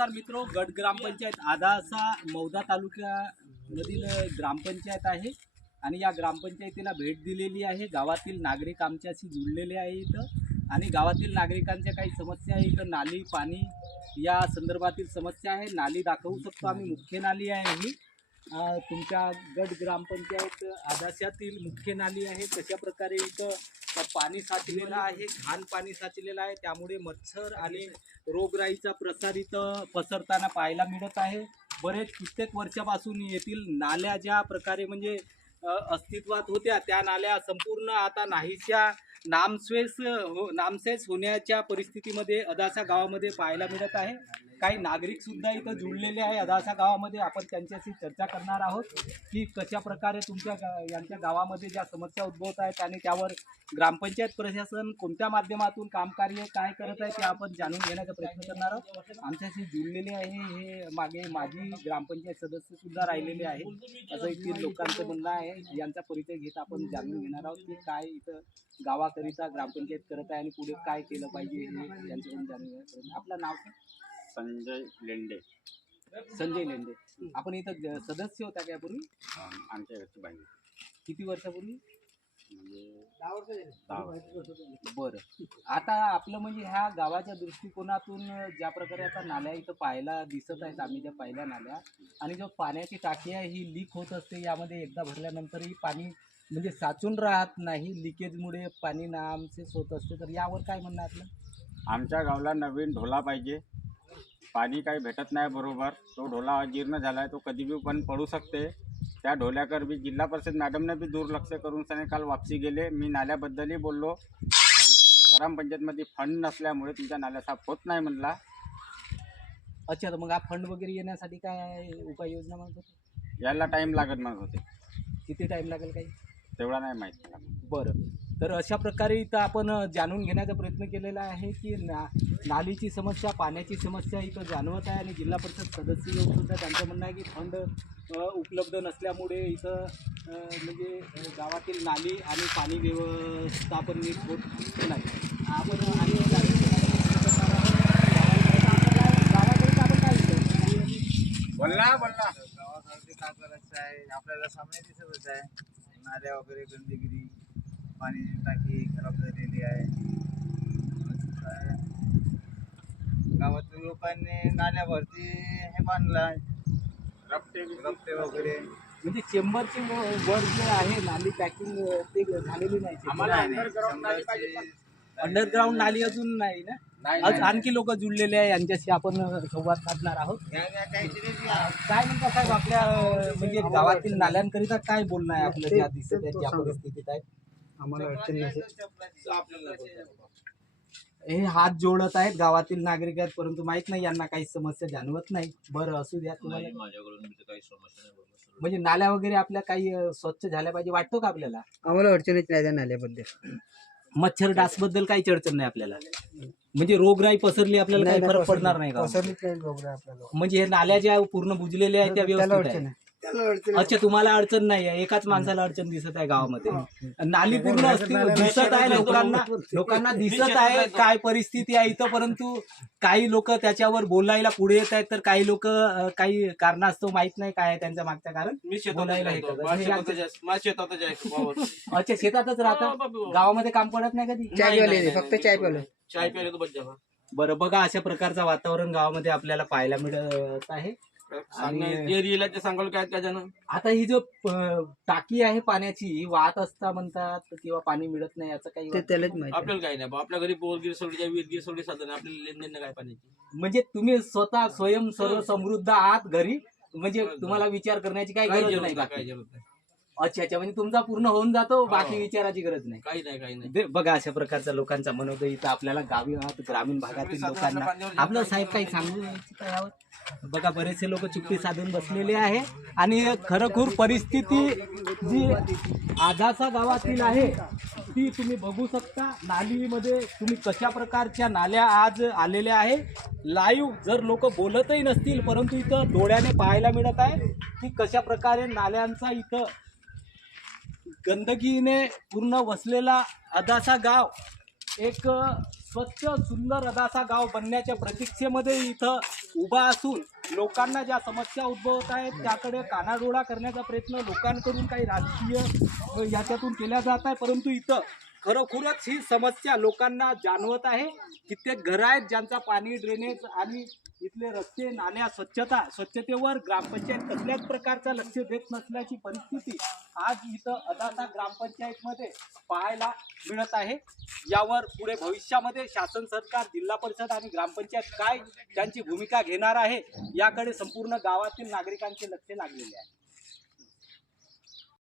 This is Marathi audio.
नमस्कार मित्रो गट ग्रामपंचायत आदासा मौदा तालुक्यामधील ग्रामपंचायत आहे आणि या ग्रामपंचायतीला भेट दिलेली आहे. गावातील नागरिक आमच्याशी जुळलेले आहे इथं. आणि गावातील नागरिकांच्या काही समस्या आहे इथं. नाली पाणी या संदर्भातील समस्या आहे. नाली दाखवू शकतो आम्ही. मुख्य नाली आहे ही. तुमच्या गट ग्रामपंचायत आदाशातील मुख्य नाली आहे. तशा प्रकारे इथं पाणी साचलेलं आहे घाण पाणी साचलेलं आहे त्यामुळे मच्छर आणि रोगराईचा प्रसार इथं पसरताना पाहायला मिळत आहे. बरेच कित्येक वर्षापासून येथील नाल्या ज्या प्रकारे म्हणजे अस्तित्वात होत्या त्या नाल्या संपूर्ण आता नाहीशा नामशेष हो नामशेष होण्याच्या परिस्थितीमध्ये अदासा गावामध्ये पाहायला मिळत आहे. काही नागरिक सुद्धा इथं जुळलेले आहे अदासा गावामध्ये आपण त्यांच्याशी चर्चा करणार आहोत की कशा प्रकारे तुमच्या गा- यांच्या गावामध्ये ज्या समस्या उद्भवत आहेत आणि त्यावर ग्रामपंचायत प्रशासन कोणत्या माध्यमातून कामकार्य काय करत आहे ते आपण जाणून घेण्याचा प्रयत्न करणार आहोत. आमच्याशी जुळलेले आहे हे मागे माजी ग्रामपंचायत सदस्य सुद्धा राहिलेले आहे असं इथे लोकांचं म्हणणं आहे. यांचा परिचय घेत आपण जाणून घेणार आहोत की काय इथं गावाकरिता ग्रामपंचायत करत आहे आणि पुढे काय केलं पाहिजे हे यांच्याकडून जाणून घेणार आपलं नाव संजय लेंडे. संजय लेंडे. आपण इथं सदस्य होता का यापूर्वी अं, आमच्या घरची बाई किती वर्षापूर्वी? म्हणजे दहा वर्ष. बरं. आता आपलं म्हणजे ह्या गावाच्या दृष्टिकोनातून ज्या प्रकारे आता नाल्या इथं पाहायला दिसत आहेत आम्ही ज्या पाहिल्या नाल्या आणि जो पाण्याची टाकी आहे ही लीक होत असते. यामध्ये एकदा भरल्यानंतरही पाणी म्हणजे साचून राहत नाही. लिकेजमुळे पाणी नामशेष होत असते. तर यावर काय म्हणणं आहे आपलं? आमच्या गावाला नवीन ढोला पाहिजे. पाणी काही भेटत नाही बरोबर. तो ढोला जीर्ण झाला आहे तो कधी बी पण पडू शकते. त्या ढोल्याकर बी जिल्हा परिषद मॅडमने बी दुर्लक्ष करून सने काल वापसी गेले. मी नाल्याबद्दलही बोललो. ग्रामपंचायतमध्ये फंड नसल्यामुळे तुमच्या नाल्या साफ होत नाही म्हणला. अच्छा तर मग हा फंड वगैरे येण्यासाठी काय उपाययोजना म्हणत होते? यायला टाईम लागत म्हणत होते. किती टाईम लागेल काही? तेवढा नाही माहीत बरं. तर अशा प्रकारे इथं आपण जाणून घेण्याचा प्रयत्न केलेला आहे की ना नालीची समस्या पाण्याची समस्या इथं जाणवत आहे आणि जिल्हा परिषद सदस्य येऊन सुद्धा त्यांचं म्हणणं आहे की फंड उपलब्ध नसल्यामुळे इथं म्हणजे गावातील नाली आणि पाणी व्यवस्थापन नीट होत नाही. आपण आणि? बोलला बोलला. गावासाठी काय करायचं आहे आपल्याला सामने दिसतच आहे. नाल्या वगैरे गंदगिरी पाण्याची टाकी खराब झालेली आहे. गावातील लोकांनी नाल्यावरती हे बांधलं आहे. रपटे रस्ते वगैरे. म्हणजे चेंबरची वर जे आहे नाली पॅकिंग ते झालेली नाही. आम्हाला underground नाली पाहिजे अंडरग्राऊंड नाली अजून नाही ना? नाही, आज नाही. आणखी लोक जुळलेले आहे यांच्याशी आपण संवाद साधणार आहोत. काय म्हणता साहेब आपल्या अं, म्हणजे गावातील नाल्यांकरिता काय बोलणं आहे आपलं ज्या दिसत आहे ज्या परिस्थितीत आहे आम्हाला अडचण हे हात जोडत आहेत गावातील नागरिक आहेत परंतु माहीत नाही यांना काही समस्या जाणवत नाही. बरं असू द्या तुम्हाला. माझ्याकडून मी तर काही समस्या नाही बोललो म्हणजे नाल्या वगैरे आपल्या काही अं, स्वच्छ झाल्या पाहिजे वाटतो का आपल्याला? आम्हाला अडचणीच नाही त्या नाल्याबद्दल. मच्छर डासबद्दल काहीच अडचण नाही आपल्याला. म्हणजे रोगराई पसरली आपल्याला काही फरक पडणार नाही का पसरलीच नाही डोंगरं आपल्याला. म्हणजे हे नाल्या ज्या पूर्ण बुजलेल्या आहेत त्या त्याला व्यवस्थित अडचण आहे. आहे. अच्छा तुम्हाला अडचण नाही आहे. एकाच माणसाला अडचण दिसत आहे गावामध्ये. नाली पूर्ण अस्तित्व दिसत आहे लोकांना. लोकांना दिसत आहे काय परिस्थिती आहे इथं परंतु काही लोक त्याच्यावर बोलायला पुढे येत आहेत तर काही लोक काही कारणास्तव माहीत नाही काय आहे त्यांच्या मागचं कारण. मी बोलायला हे करतात. हे. अच्छा शेतातच राहतात गावामध्ये काम पडत नाही कधी? प्यायले फक्त चाय. प्यायलं. चाय प्यायला तो बस जावा. बरं बघा अशा प्रकारचं वातावरण गावामध्ये आपल्याला पाहायला मिळत आहे. सांगणं जे रिअल आहे ते सांगायला काय काय जाणं आता ही जो प- टाकी आहे पाण्याची ही वाहत असता म्हणतात किंवा पाणी मिळत नाही याचं काही ते वाटतं? त्यालाच माहिती. आपल्याला काही नाही बा. आपल्या घरी बोरगीर सोडली विरगीर सोडली साधन आपल्याला लेनदेन नाही काय पाण्याची म्हणजे तुम्ही स्वतः स्वयं सर्व समृद्ध आहात घरी म्हणजे तुम्हाला विचार करण्याची काही काही गरज नाही नाही. काही जरूरत नाही अच्छा अच्छा. म्हणजे तुमचा पूर्ण होऊन जातो बाकी हो. विचाराची गरज नाही. काही नाही काही नाही. बघा अशा प्रकारचा लोकांचा मनोदय इथं आपल्याला गावी आहात ग्रामीण भागातील लोकांना. आपलं साहेब काही सांगू इच्छिता यावर बघा बरेचसे लोक चुक्ती साधून बसलेले आहे. आणि खरोखर परिस्थिती जी आदासा गावातील आहे ती तुम्ही बघू शकता. नालीमध्ये तुम्ही कशा प्रकारच्या नाल्या आज आलेल्या आहे. लाईव्ह जर लोक बोलतही नसतील परंतु इथं डोळ्याने पाहायला मिळत आहे की कशा प्रकारे नाल्यांचा इथं गंदगीने पूर्ण वसलेला अदासा गाव एक स्वच्छ सुंदर अदासा गाव बनण्याच्या प्रतीक्षेमध्ये इथं उभा असून लोकांना ज्या समस्या उद्भवत आहेत त्याकडे कानाडोळा करण्याचा प्रयत्न लोकांकडून काही राजकीय याच्यातून केला जात आहे परंतु इथं खरोखरच ही समस्या लोकांना जाणवत आहे. कित्येक घरं आहेत ज्यांचा पाणी ड्रेनेज आणि इथले रस्ते नाल्या स्वच्छता स्वच्छतेवर ग्रामपंचायत कसल्याच प्रकारचा लक्ष देत नसल्याची परिस्थिती आज इथं अदाता ग्रामपंचायतमध्ये पाहायला मिळत आहे. यावर पुढे भविष्यामध्ये शासन सरकार जिल्हा परिषद आणि ग्रामपंचायत काय त्यांची भूमिका घेणार आहे याकडे संपूर्ण गावातील नागरिकांचे लक्ष लागलेले आहे.